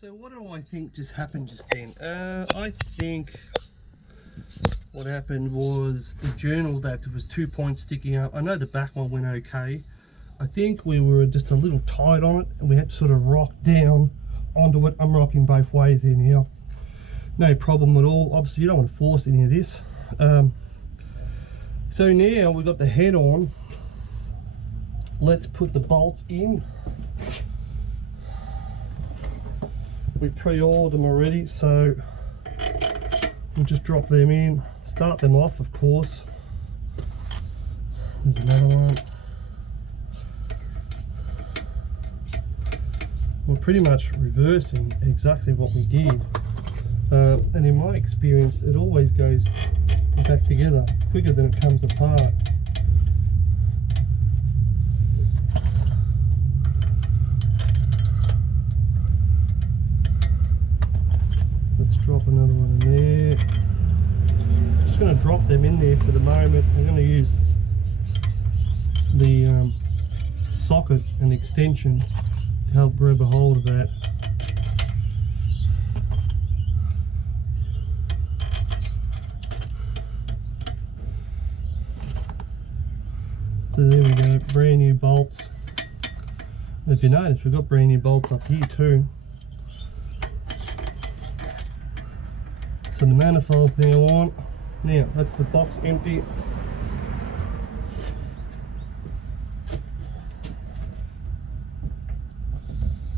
So what do I think just happened just then? I think what happened was the journal that there was 2 points sticking up. I know the back one went okay. I think we were just a little tight on it and we had to sort of rock down onto it. I'm rocking both ways here now. No problem at all. Obviously you don't want to force any of this. So now we've got the head on. Let's put the bolts in. We pre-oiled them already, so we'll just drop them in, start them off, of course. There's another one. We're pretty much reversing exactly what we did. And in my experience, it always goes back together quicker than it comes apart. Let's drop another one in there. Just going to drop them in there for the moment. I'm going to use the socket and extension to help grab a hold of that. So there we go, brand new bolts. If you notice, we've got brand new bolts up here too. So the manifold's now on. Now that's the box empty.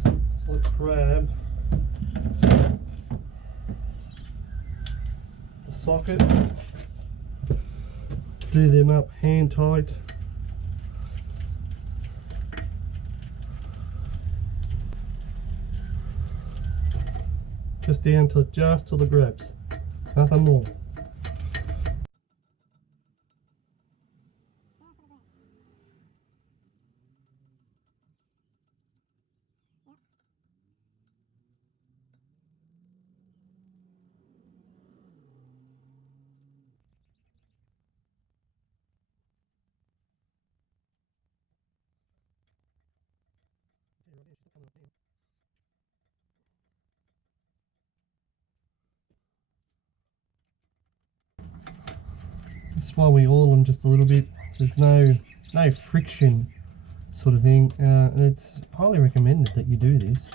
So let's grab the socket, do them up hand tight. Just down to just till the grips. Nothing more. That's why we oil them just a little bit, so there's no friction sort of thing. And it's highly recommended that you do this.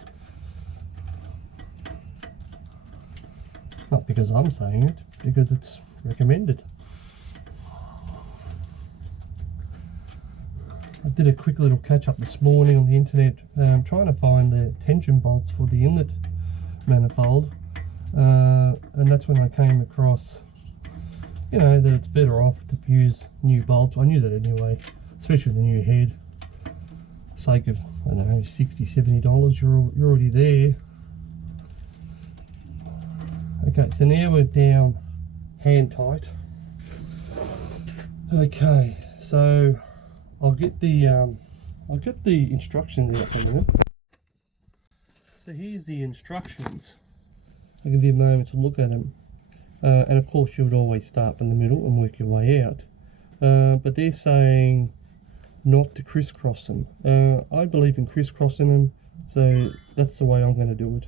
Not because I'm saying it, because it's recommended. I did a quick little catch up this morning on the internet, trying to find the tension bolts for the inlet manifold, and that's when I came across, you know, that it's better off to use new bolts. I knew that anyway, especially with the new head. Sake of, I don't know, $60–70, you're already there. Okay, so now we're down hand tight. Okay, so I'll get the instructions out for a minute. So here's the instructions. I'll give you a moment to look at them. And of course you would always start from the middle and work your way out. But they're saying not to crisscross them. I believe in crisscrossing them, so that's the way I'm going to do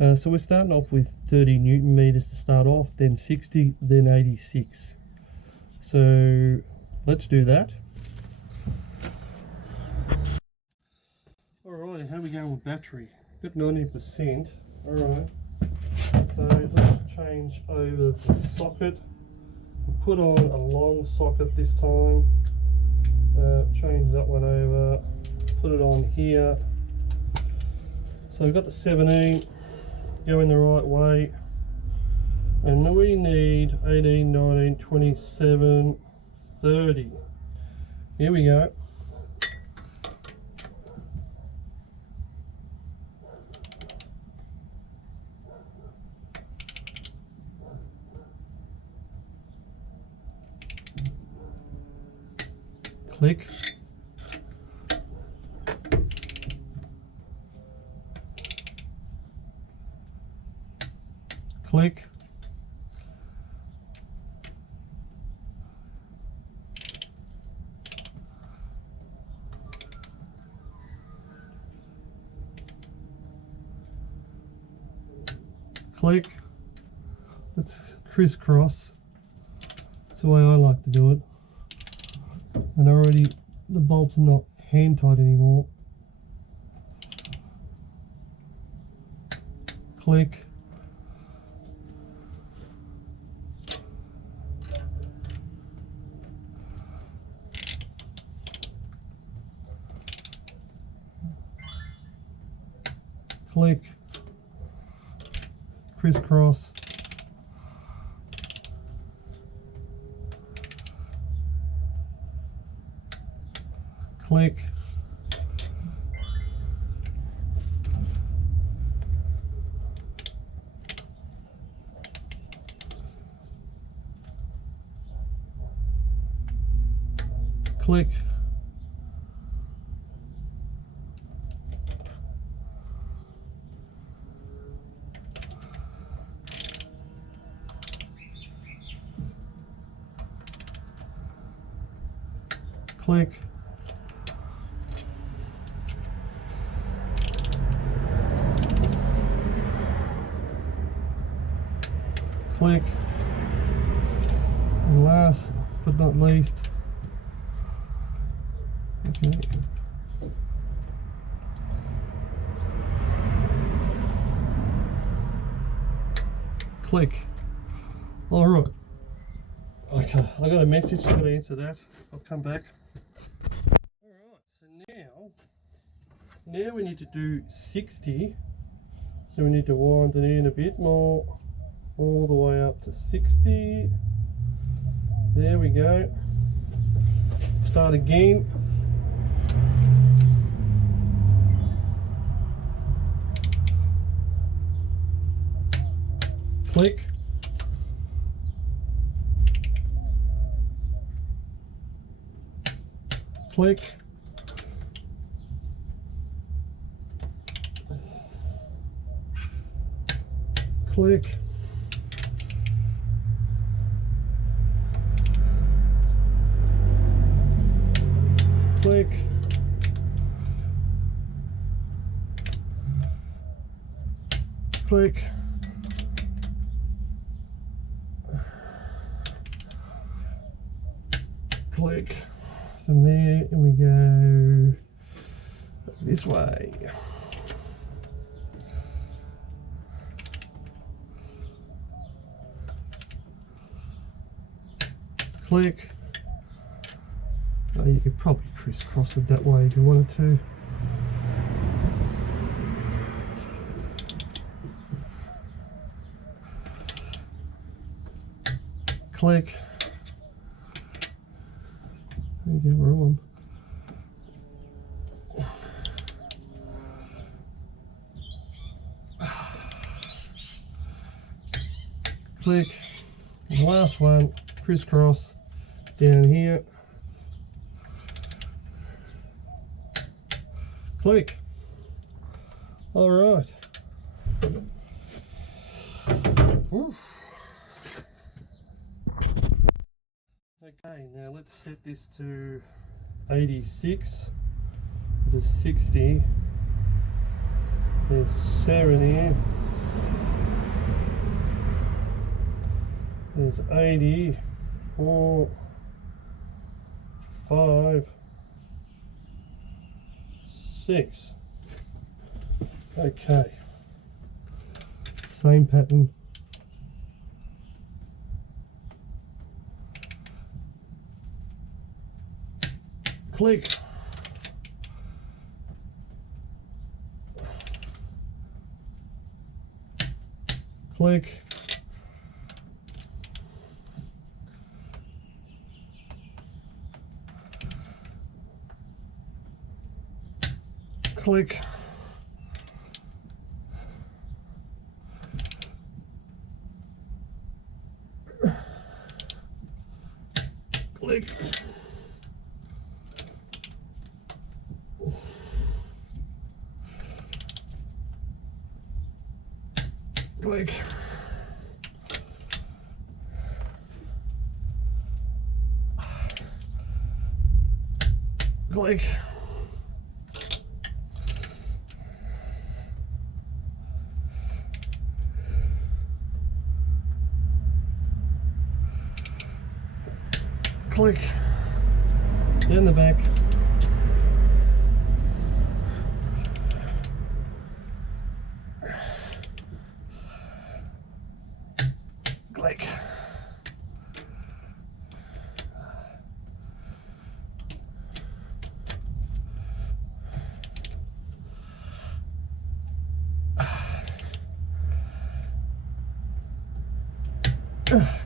it. So we're starting off with 30 Newton meters to start off, then 60, then 86. So let's do that. Alright, how are we going with battery? Got 90%. Alright. So let's change over the socket. We'll put on a long socket this time. Change that one over. Put it on here. So we've got the 17 going the right way. And we need 18, 19, 27, 30. Here we go. Click. Click. click. Let's crisscross. That's the way I like to do it. And already the bolts are not hand tight anymore. Click. Click. Crisscross. Click. Click. Click. Click. And last but not least, okay. Click. All right. Okay, I got a message, got to answer that. I'll come back. All right, so now we need to do 60. So we need to wind it in a bit more, all the way up to 60. There we go. Start again. Click. Click. Click. Click. Click. Click. From there we go this way. Click. Oh, you could probably crisscross it that way if you wanted to. Click. There you go, we're on. Click. And the last one, crisscross down here. Click. All right. Whew. Okay, now let's set this to 86 to 60. There's 7 here. There's 80, 4, 5, 6. Okay. Same pattern. Click. Click. Click. Click. Click. Click. Click. In the back. Click.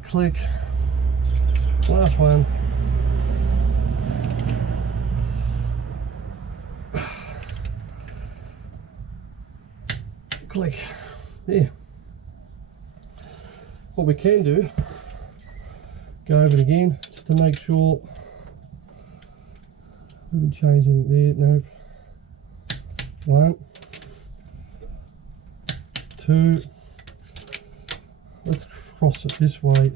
Click. Last one. Click. There. What we can do, go over it again just to make sure we haven't changed anything there. Nope. 1, 2. Let's cross it this way.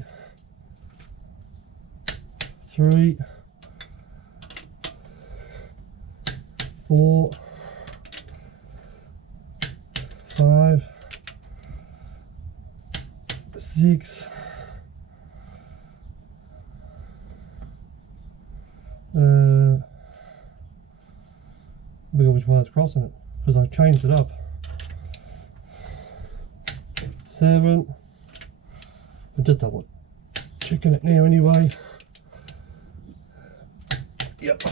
3, 4, 5, 6. I forgot which way it's crossing it because I've changed it up. 7. I'm just double checking it now anyway. Yep.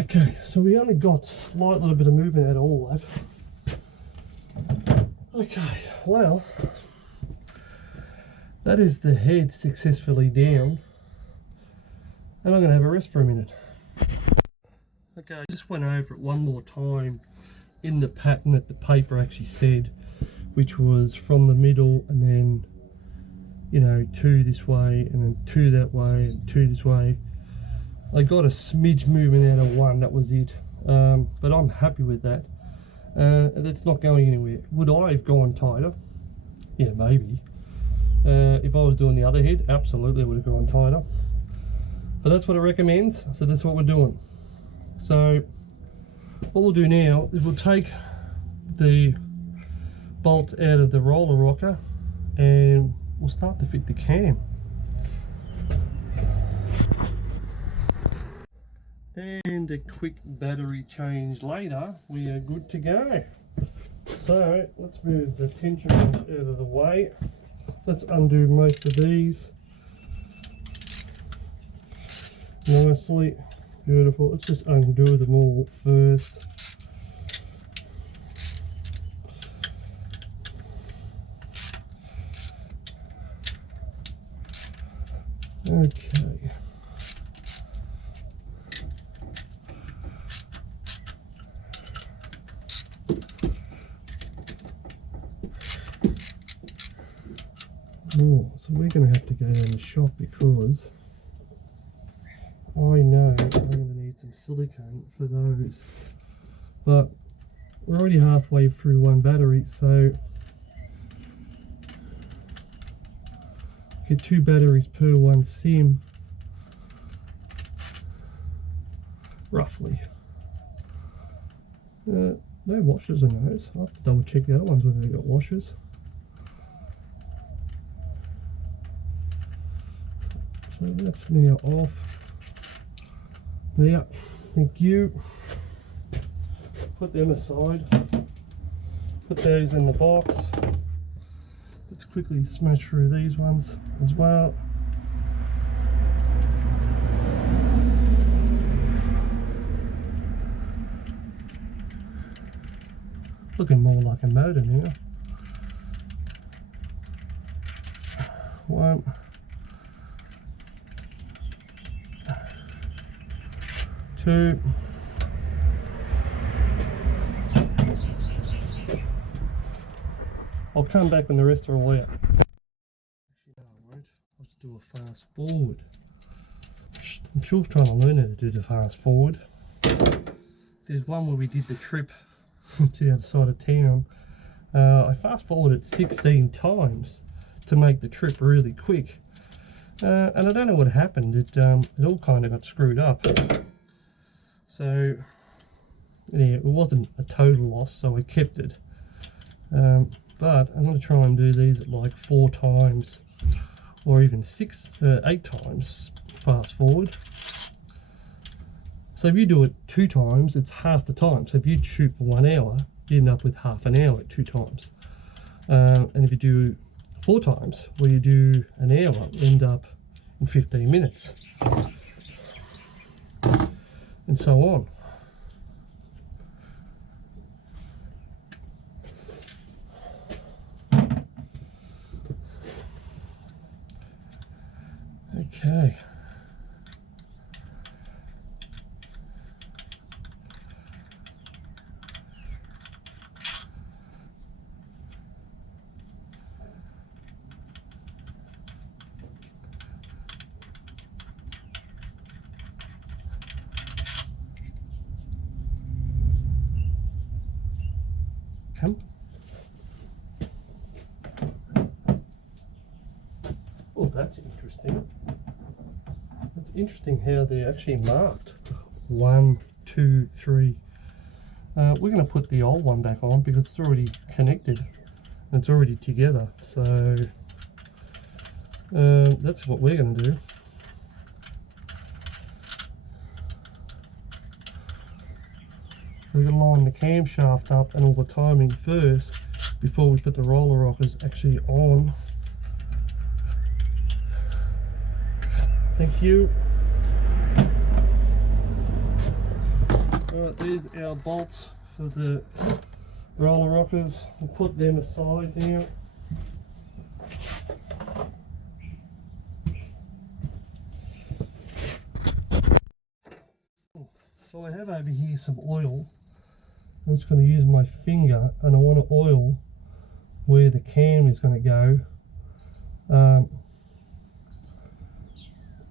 Okay, so we only got a slight little bit of movement out of all that. Okay, well, that is the head successfully down, and I'm going to have a rest for a minute. Okay, I just went over it one more time in the pattern that the paper actually said, which was from the middle and then, you know, 2 this way and then 2 that way and 2 this way. I got a smidge movement out of 1, that was it. But I'm happy with that. It's not going anywhere. Would I have gone tighter? Yeah, maybe. If I was doing the other head, absolutely I would have gone tighter. But that's what it recommends, so that's what we're doing. So what we'll do now is we'll take the bolt out of the roller rocker and we'll start to fit the cam. And a quick battery change later, we are good to go. So let's move the tension wrench out of the way. Let's undo most of these nicely. Beautiful. Let's just undo them all first. Okay. Oh, so we're going to have to go down the shop because I know I'm going to need some silicone for those. But we're already halfway through one battery, so get 2 batteries per 1 sim, roughly. No washers in those. I'll have to double check the other ones whether they got washers. So that's now off. Now, thank you. Put them aside. Put those in the box. Let's quickly smash through these ones as well. Looking more like a motor now. 1, 2. I'll come back when the rest are all out. Actually, no, I won't. Let's do a fast forward. I'm still trying to learn how to do the fast forward. There's one where we did the trip to the other side of town. I fast forwarded 16 times to make the trip really quick. And I don't know what happened. It all kind of got screwed up. So yeah, it wasn't a total loss, so I kept it. But I'm going to try and do these at like 4 times or even 8 times fast forward. So if you do it 2 times, it's half the time. So if you shoot for 1 hour, you end up with half an hour at 2 times. And if you do 4 times, where you do an hour, end up in 15 minutes. And so on. Okay. Come. Oh, that's interesting. It's interesting how they're actually marked. 1, 2, 3. We're going to put the old one back on because it's already connected and it's already together. So that's what we're going to do. We're going to line the camshaft up and all the timing first before we put the roller rockers actually on. Thank you. Alright, there's our bolts for the roller rockers. We'll put them aside now. So I have over here some oil. I'm just going to use my finger and I want to oil where the cam is going to go,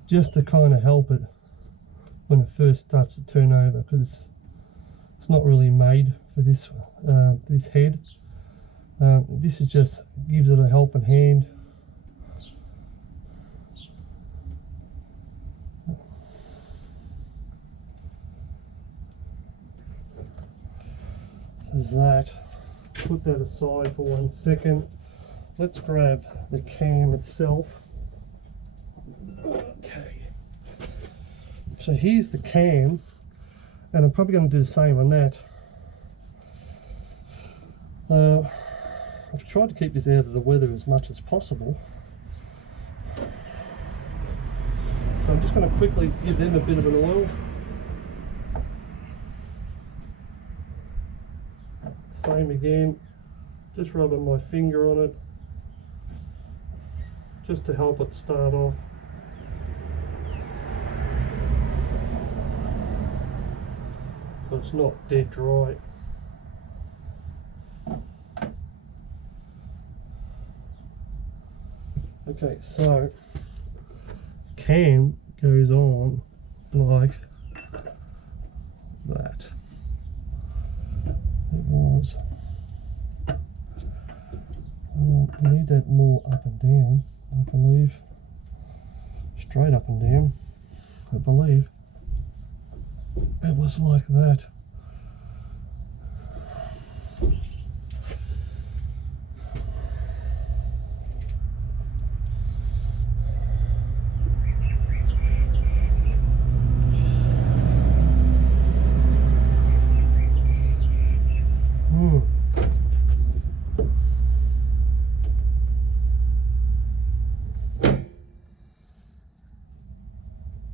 just to kind of help it when it first starts to turn over, because it's not really made for this this head. This is just gives it a helping hand. There's that. Put that aside for 1 second. Let's grab the cam itself. Okay. So here's the cam, and I'm probably going to do the same on that. I've tried to keep this out of the weather as much as possible. So I'm just going to quickly give them a bit of an oil. Same again, just rubbing my finger on it, just to help it start off. So it's not dead dry. Okay, so cam goes on like that. It was. I need that more up and down, I believe. Straight up and down, I believe. It was like that.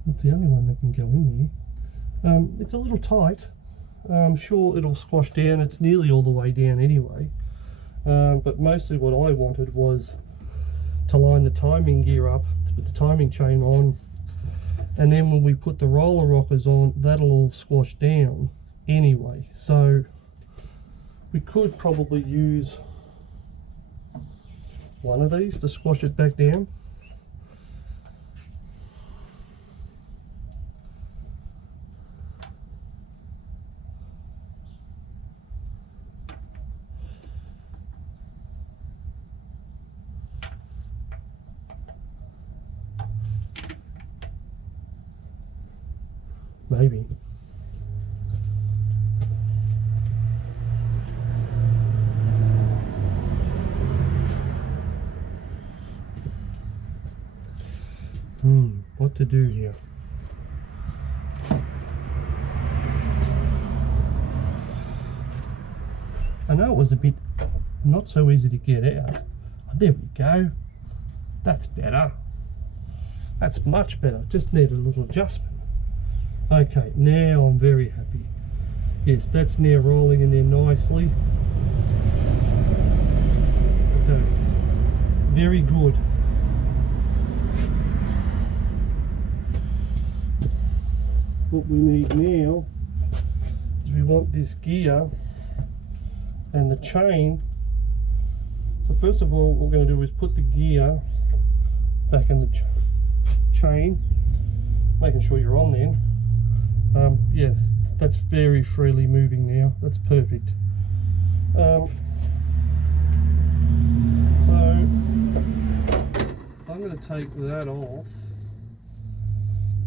It's the only one that can go in there. It's a little tight. I'm sure it'll squash down. It's nearly all the way down anyway. But mostly what I wanted was to line the timing gear up, to put the timing chain on, and then when we put the roller rockers on, that'll all squash down anyway. So we could probably use one of these to squash it back down. Maybe. What to do here? I know it was a bit not so easy to get out. Oh, there we go. That's better. That's much better. Just need a little adjustment. Okay, now I'm very happy. Yes, that's now rolling in there nicely. Okay, very good. What we need now is we want this gear and the chain. So first of all, what we're going to do is put the gear back in the chain, making sure you're on then. Yes, that's very freely moving now. That's perfect. So I'm going to take that off,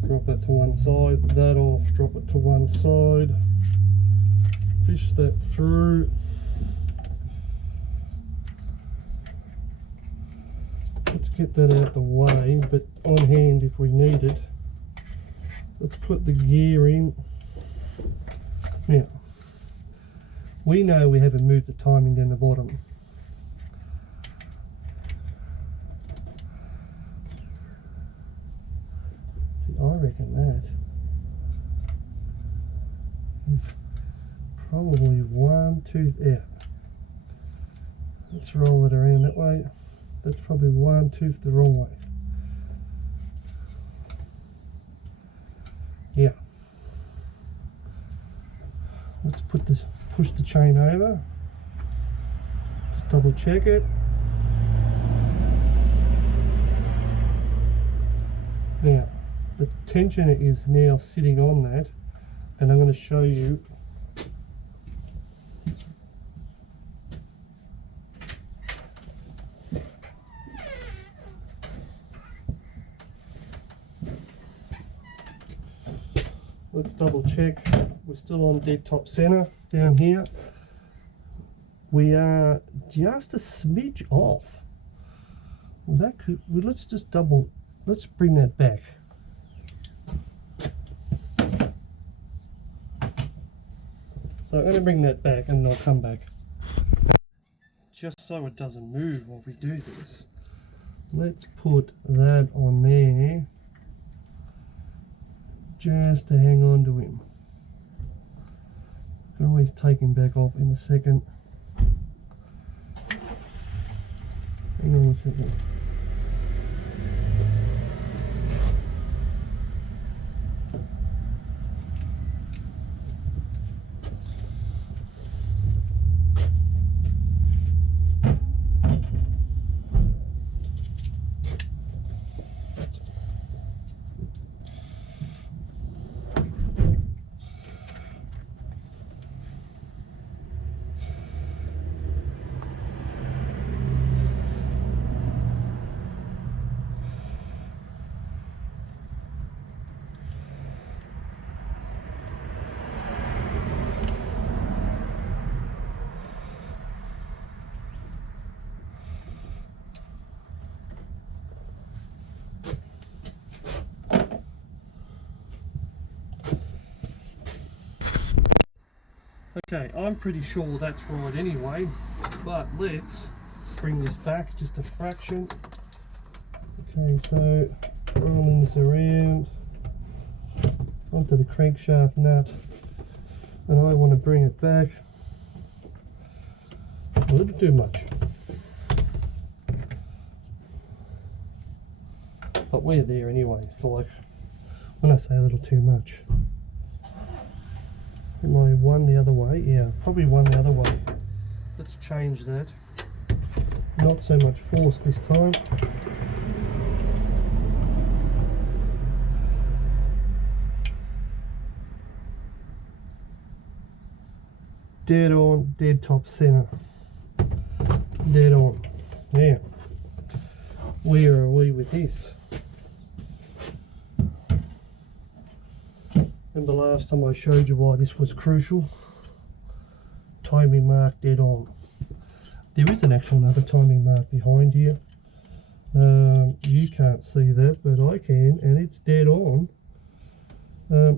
drop it to one side, that off, drop it to one side, fish that through. Let's get that out the way, but on hand if we need it. Let's put the gear in. Now, we know we haven't moved the timing down the bottom. See, I reckon that is probably one tooth out. Let's roll it around that way. That's probably one tooth the wrong way. Yeah. Let's push the chain over. Just double check it. Now, the tensioner is now sitting on that, and I'm going to show you. Let's double check. We're still on dead top center down here. We are just a smidge off. Well, that could. Well, let's bring that back. So I'm going to bring that back and then I'll come back. Just so it doesn't move while we do this. Let's put that on there. Just to hang on to him. Can always take him back off in a second. Hang on a second. Okay, I'm pretty sure that's right anyway, but let's bring this back just a fraction. Okay, so rolling this around onto the crankshaft nut, and I want to bring it back a little too much. But we're there anyway, so like when I say a little too much. Am I one the other way? Yeah, probably one the other way. Let's change that. Not so much force this time. Dead on, dead top center. Dead on. Now, where are we with this? Remember last time I showed you why this was crucial? Timing mark dead on. There is an actual another timing mark behind here. You can't see that, but I can, and it's dead on.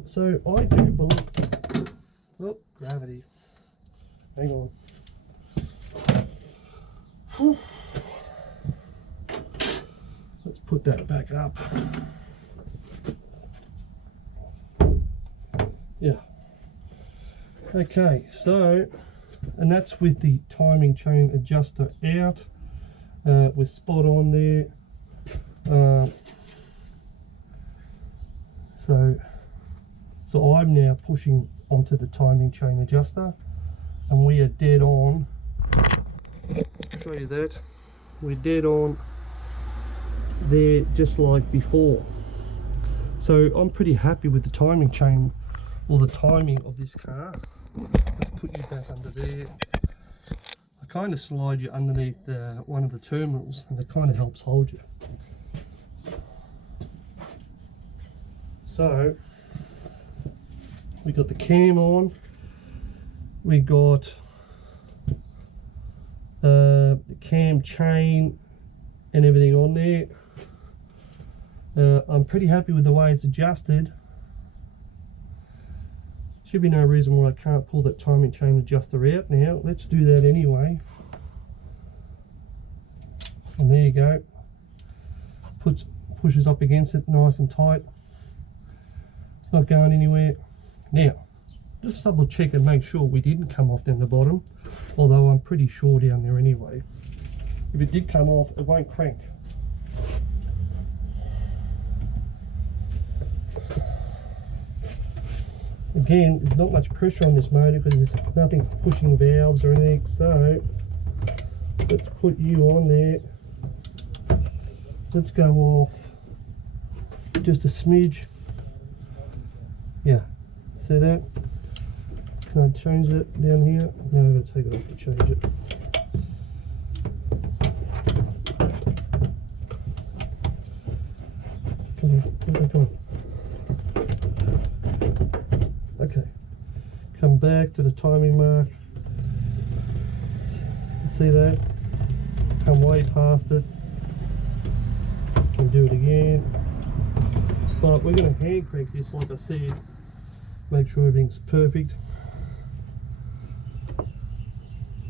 So I do believe, oh, gravity, hang on. Whew. Let's put that back up. Yeah. Okay, so, and that's with the timing chain adjuster out. We're spot on there. So I'm now pushing onto the timing chain adjuster, and we are dead on. I'll show you that. We're dead on there, just like before. So I'm pretty happy with the timing chain, or the timing of this car. Let's put you back under there. I kind of slide you underneath one of the terminals, and it kind of helps hold you. So we got the cam on, we got the cam chain and everything on there. I'm pretty happy with the way it's adjusted. Should be no reason why I can't pull that timing chain adjuster out now. Let's do that anyway. And there you go. Pushes up against it nice and tight. It's not going anywhere. Now, just double check and make sure we didn't come off down the bottom, although I'm pretty sure down there anyway. If it did come off, it won't crank. Again, there's not much pressure on this motor because there's nothing pushing valves or anything, so let's put you on there. Let's go off just a smidge. Yeah, see that? Can I change that down here? No, I'm going to take it off to change it. Put it back on. Okay, come back to the timing mark. See that? Come way past it. And do it again. But we're going to hand crank this, like I said. Make sure everything's perfect.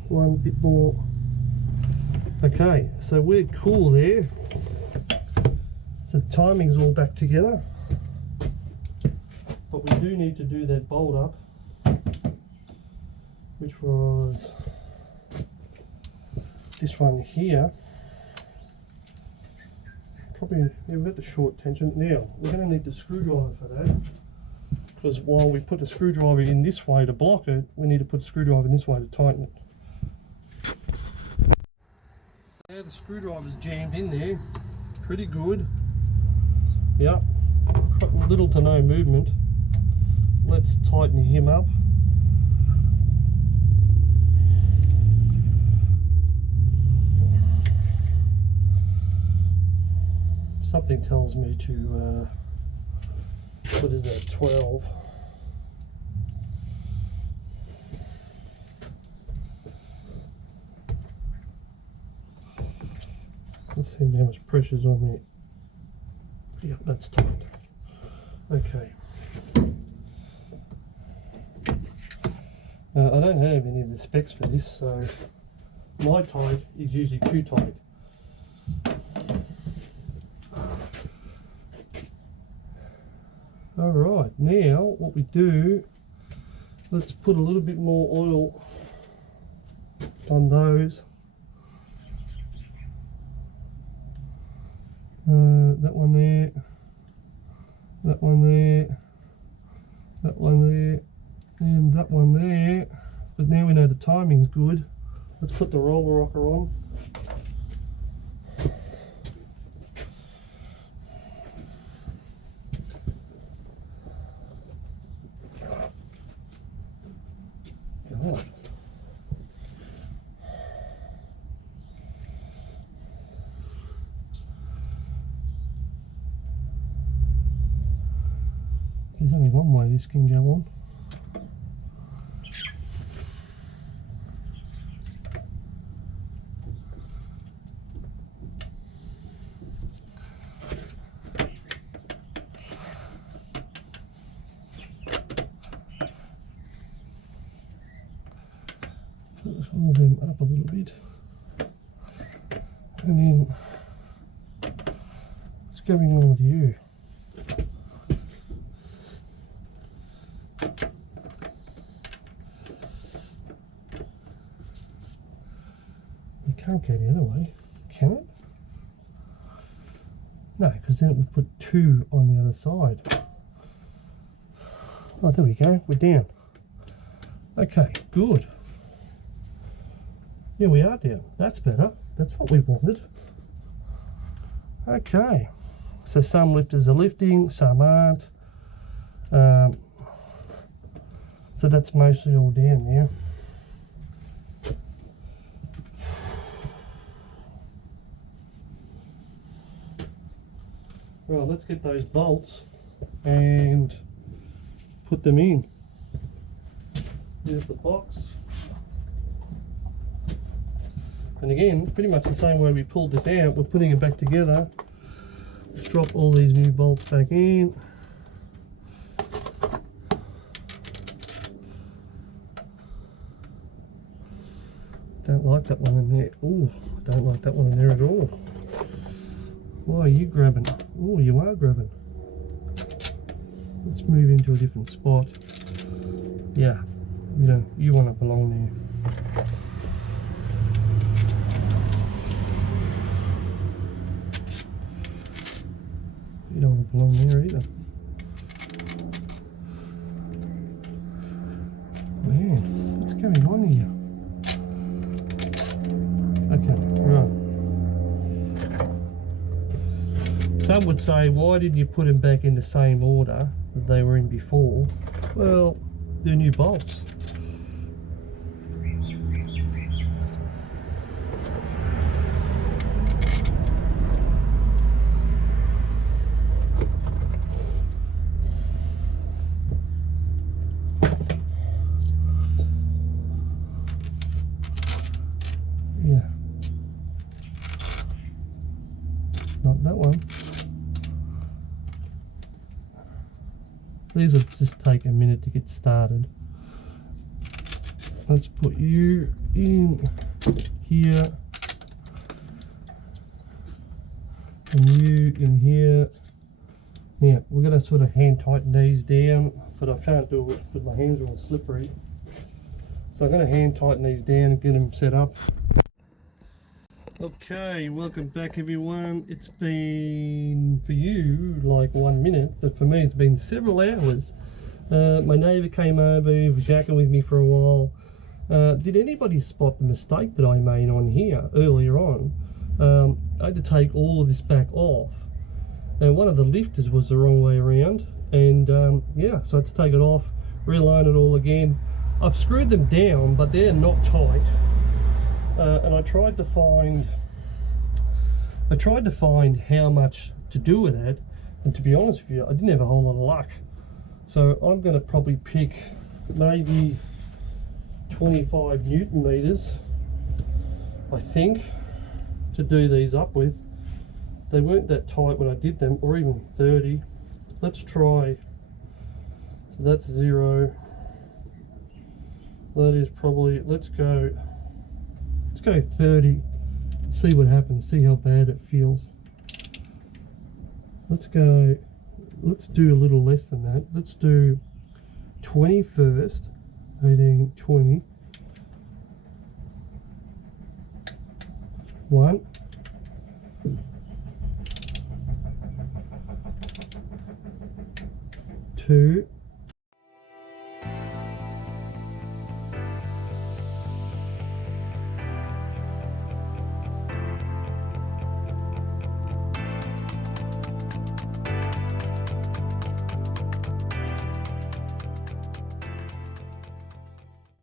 One bit more. Okay, so we're cool there. So the timing's all back together. But we do need to do that bolt up, which was this one here. Probably, yeah, we've got the short tension. Now, we're going to need the screwdriver for that, because while we put the screwdriver in this way to block it, we need to put the screwdriver in this way to tighten it. So now the screwdriver's jammed in there, pretty good. Yep, little to no movement. Let's tighten him up. Something tells me to, what is that, 12. Let's see how much pressure's on there. Yeah, that's tight. Okay. Now, I don't have any of the specs for this, so my tight is usually too tight. Alright, now what we do, let's put a little bit more oil on those. That one there, that one there, that one there, and that one there. Because now we know the timing's good. Let's put the roller rocker on. God. There's only one way this can go on. And then, what's going on with you? You can't go the other way, can it? No, because then it would put 2 on the other side. Oh, there we go, we're down. Okay, good. Yeah, we are down. That's better. That's what we wanted. Okay, so some lifters are lifting, some aren't. So that's mostly all down now. Well, let's get those bolts and put them in. Here's the box. And again, pretty much the same way we pulled this out, we're putting it back together. Let's drop all these new bolts back in. Don't like that one in there. Ooh, don't like that one in there at all. Why are you grabbing? Oh, you are grabbing. Let's move into a different spot. Yeah, you want to belong there. You don't want to belong there either. Man, what's going on here? Okay, right. Some would say, why didn't you put them back in the same order that they were in before? Well, they're new bolts. Yeah. Not that one. These will just take a minute to get started. Let's put you in here and you in here. Now we're going to sort of hand tighten these down, but I can't do it because my hands are all slippery. So I'm going to hand tighten these down and get them set up. Okay, welcome back everyone. It's been, for you, like 1 minute, but for me it's been several hours. My neighbour came over, he was yakking with me for a while. Did anybody spot the mistake that I made on here earlier on? I had to take all of this back off, and one of the lifters was the wrong way around, and yeah, so I had to take it off, realign it all again. I've screwed them down, but they're not tight. And I tried to find how much to do with it, and to be honest with you, I didn't have a whole lot of luck. So I'm going to probably pick maybe 25 Newton meters, I think, to do these up with. They weren't that tight when I did them, or even 30. Let's try. So that's 0. That is probably, let's go 30. Let's see what happens, see how bad it feels. Let's do a little less than that. Let's do 20 first. 18, 20. 1. 2.